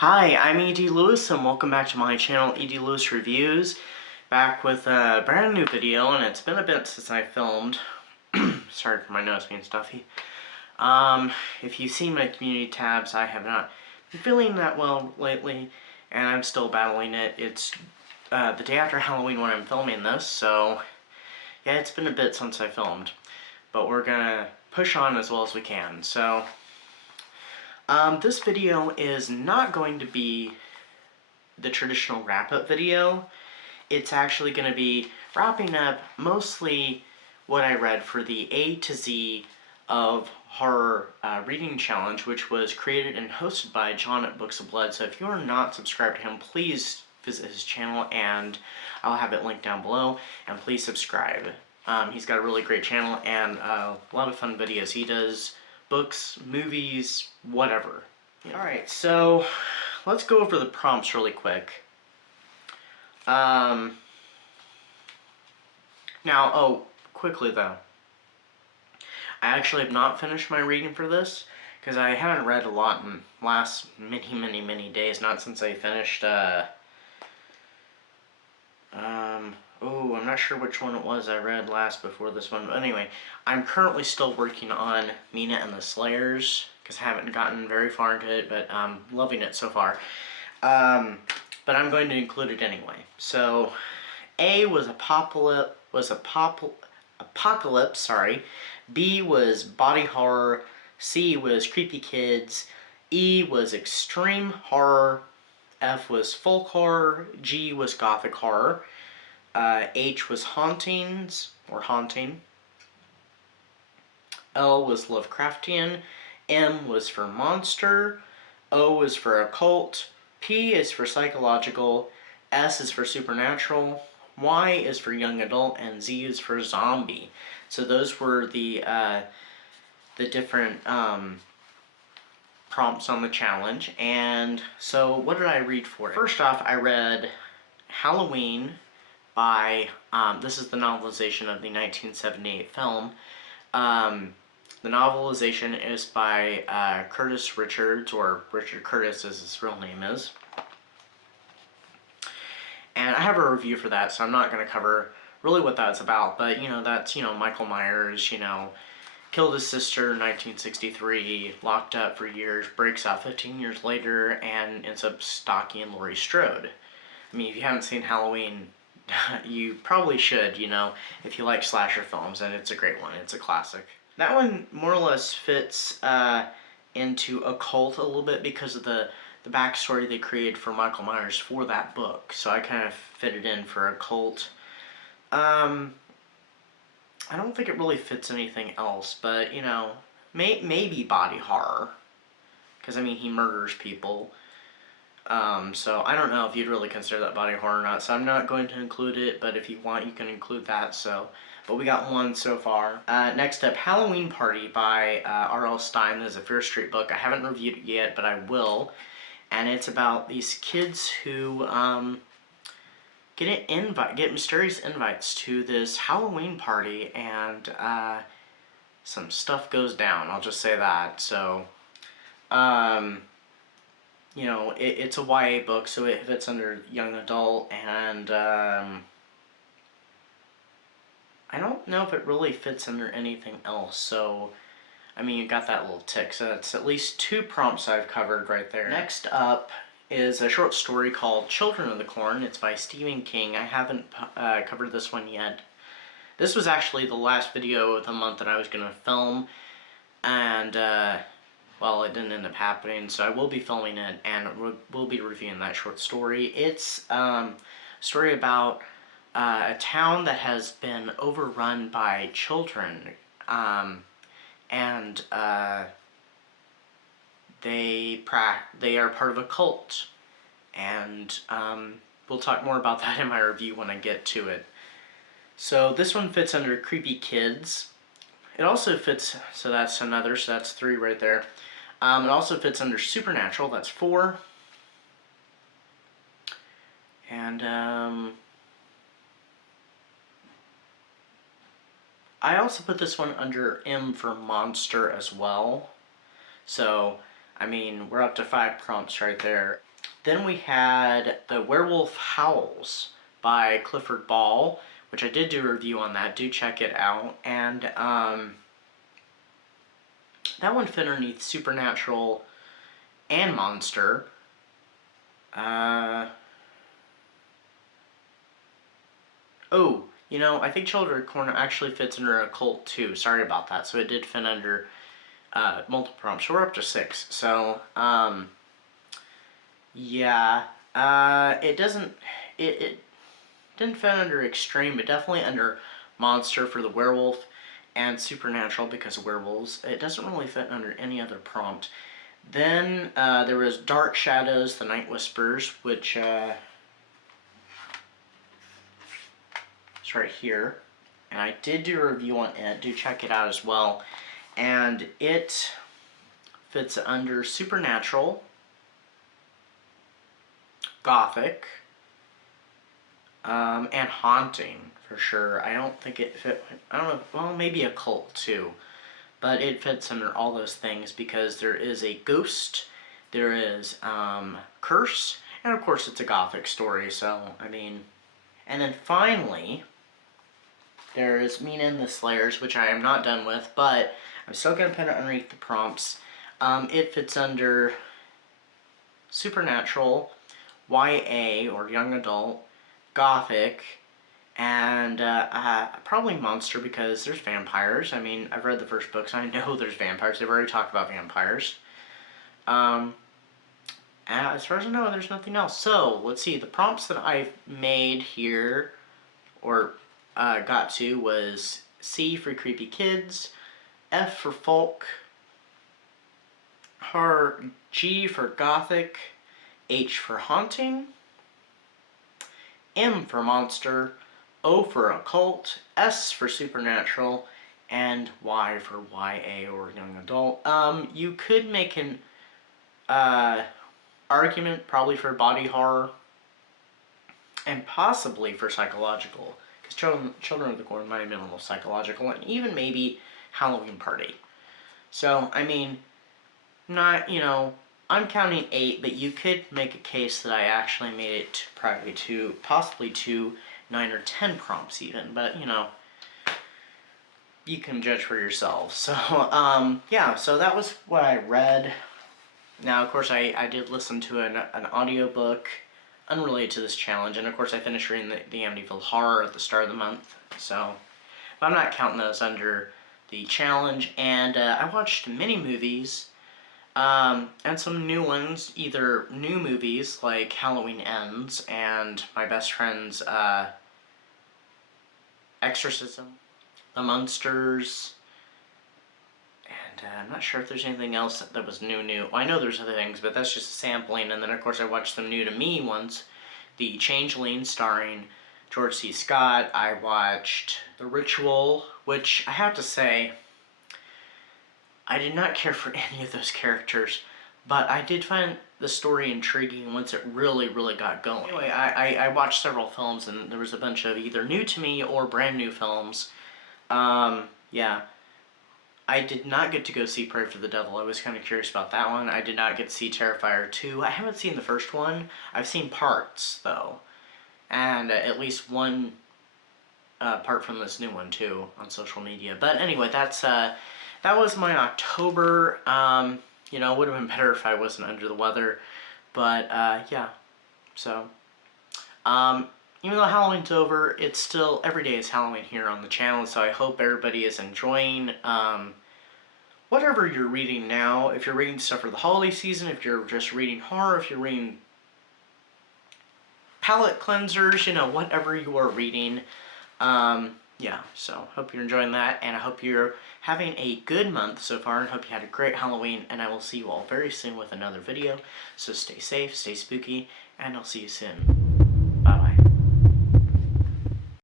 Hi, I'm E.D. Lewis and welcome back to my channel, E.D. Lewis Reviews. Back with a brand new video, and it's been a bit since I filmed. Sorry for my nose being stuffy. If you've seen my community tabs, I have not been feeling that well lately, and I'm still battling it. It's the day after Halloween when I'm filming this, so yeah, it's been a bit since I filmed. But we're gonna push on as well as we can, so... this video is not going to be the traditional wrap-up video. It's actually going to be wrapping up mostly what I read for the A to Z of Horror Reading Challenge, which was created and hosted by John at Books of Blood. So if you are not subscribed to him, please visit his channel, and I'll have it linked down below, and please subscribe. He's got a really great channel and a lot of fun videos. He does books, movies, whatever. Alright, so let's go over the prompts really quick. Quickly though, I actually have not finished my reading for this, because I haven't read a lot in the last many days, not since I finished, I'm not sure which one it was I read last before this one, but anyway, I'm currently still working on Mina and the Slayers, because I haven't gotten very far into it, but I'm loving it so far. But I'm going to include it anyway. So, A was Apocalypse, sorry. B was Body Horror. C was Creepy Kids. E was Extreme Horror. F was Folk Horror. G was Gothic Horror. H was Hauntings, or Haunting. L was Lovecraftian. M was for Monster. O is for Occult. P is for Psychological. S is for Supernatural. Y is for Young Adult. And Z is for Zombie. So those were the different prompts on the challenge. And so what did I read for it? First off, I read Halloween by, this is the novelization of the 1978 film. The novelization is by Curtis Richards, or Richard Curtis as his real name is. And I have a review for that, so I'm not going to cover really what that's about, but, that's, Michael Myers, killed his sister in 1963, locked up for years, breaks out 15 years later, and ends up stalking Laurie Strode. I mean, if you haven't seen Halloween, you probably should, if you like slasher films, and it's a great one. It's a classic. That one more or less fits into Occult a little bit because of the backstory they created for Michael Myers for that book. So I kind of fit it in for Occult. I don't think it really fits anything else, but, maybe Body Horror. Because, I mean, he murders people. So I don't know if you'd really consider that body horror or not, so I'm not going to include it, but if you want, you can include that, so. But we got one so far. Next up, Halloween Party by R.L. Stine. This is a Fear Street book. I haven't reviewed it yet, but I will. And it's about these kids who get mysterious invites to this Halloween party, and some stuff goes down. I'll just say that. So, it's a YA book, so it fits under young adult, and I don't know if it really fits under anything else, so, I mean, you got that little tick, so that's at least 2 prompts I've covered right there. Next up is a short story called Children of the Corn. It's by Stephen King. I haven't covered this one yet. This was actually the last video of the month that I was going to film, and, well, it didn't end up happening, so I will be filming it, and we'll be reviewing that short story. It's a story about a town that has been overrun by children, and they are part of a cult, and we'll talk more about that in my review when I get to it. So this one fits under Creepy Kids. It also fits, so that's 3 right there. It also fits under Supernatural, that's 4. And, I also put this one under M for Monster as well. So, I mean, we're up to 5 prompts right there. Then we had the Werewolf Howls by Clifford, which I did do a review on that. Do check it out. And that one fit underneath Supernatural and Monster. Oh, you know, I think Children of Corner actually fits under Occult too. Sorry about that. So it did fit under multiple prompts. So we're up to 6. So, yeah. It didn't fit under Extreme, but definitely under Monster for the Werewolf and Supernatural because of werewolves. It doesn't really fit under any other prompt. Then there was Dark Shadows, The Night Whispers, which is right here. And I did do a review on it. Do check it out as well. And it fits under Supernatural, Gothic, and Haunting for sure. I don't think it fit. I don't know. Well, maybe Occult too, but it fits under all those things because there is a ghost, there is curse, and of course it's a Gothic story. So I mean, and then finally there's Mina and the Slayers, which I am not done with, but I'm still gonna put it underneath the prompts. It fits under Supernatural, YA or Young Adult, Gothic, and probably Monster because there's vampires. I mean, I've read the first books. I know there's vampires. They've already talked about vampires. And as far as I know, there's nothing else. So, let's see. The prompts that I've made here, or got to, was C for Creepy Kids, F for Folk, G for Gothic, H for Haunting, M for Monster, O for Occult, S for Supernatural, and Y for YA or Young Adult. You could make an argument probably for body horror and possibly for psychological, because Children of the Corn might have been a little psychological, and even maybe Halloween Party. So, I mean, not, you know, I'm counting 8, but you could make a case that I actually made it probably possibly 2, 9, or 10 prompts even, but, you know, you can judge for yourselves. So, yeah, so that was what I read. Now, of course, I did listen to an audiobook unrelated to this challenge, and of course I finished reading the Amityville Horror at the start of the month, so, but I'm not counting those under the challenge. And I watched many movies, and some new ones, either new movies like Halloween Ends and my best friend's Exorcism, The Munsters, and I'm not sure if there's anything else that was new. Well, I know there's other things, but that's just a sampling. And then of course I watched some new to me ones, The Changeling starring George C. Scott. I watched The Ritual, which I have to say, I did not care for any of those characters, but I did find the story intriguing once it really, really got going. Anyway, I watched several films, and there was a bunch of either new to me or brand new films. Yeah. I did not get to go see Pray for the Devil. I was kind of curious about that one. I did not get to see Terrifier 2. I haven't seen the first one. I've seen parts, though. And at least one part from this new one, too, on social media. But anyway, that was my October. You know, it would have been better if I wasn't under the weather. But, yeah. So, even though Halloween's over, it's still, every day is Halloween here on the channel, so I hope everybody is enjoying whatever you're reading now. If you're reading stuff for the holiday season, if you're just reading horror, if you're reading palate cleansers, you know, whatever you are reading. Yeah, so hope you're enjoying that, and I hope you're having a good month so far, and hope you had a great Halloween, and I will see you all very soon with another video. So stay safe, stay spooky, and I'll see you soon.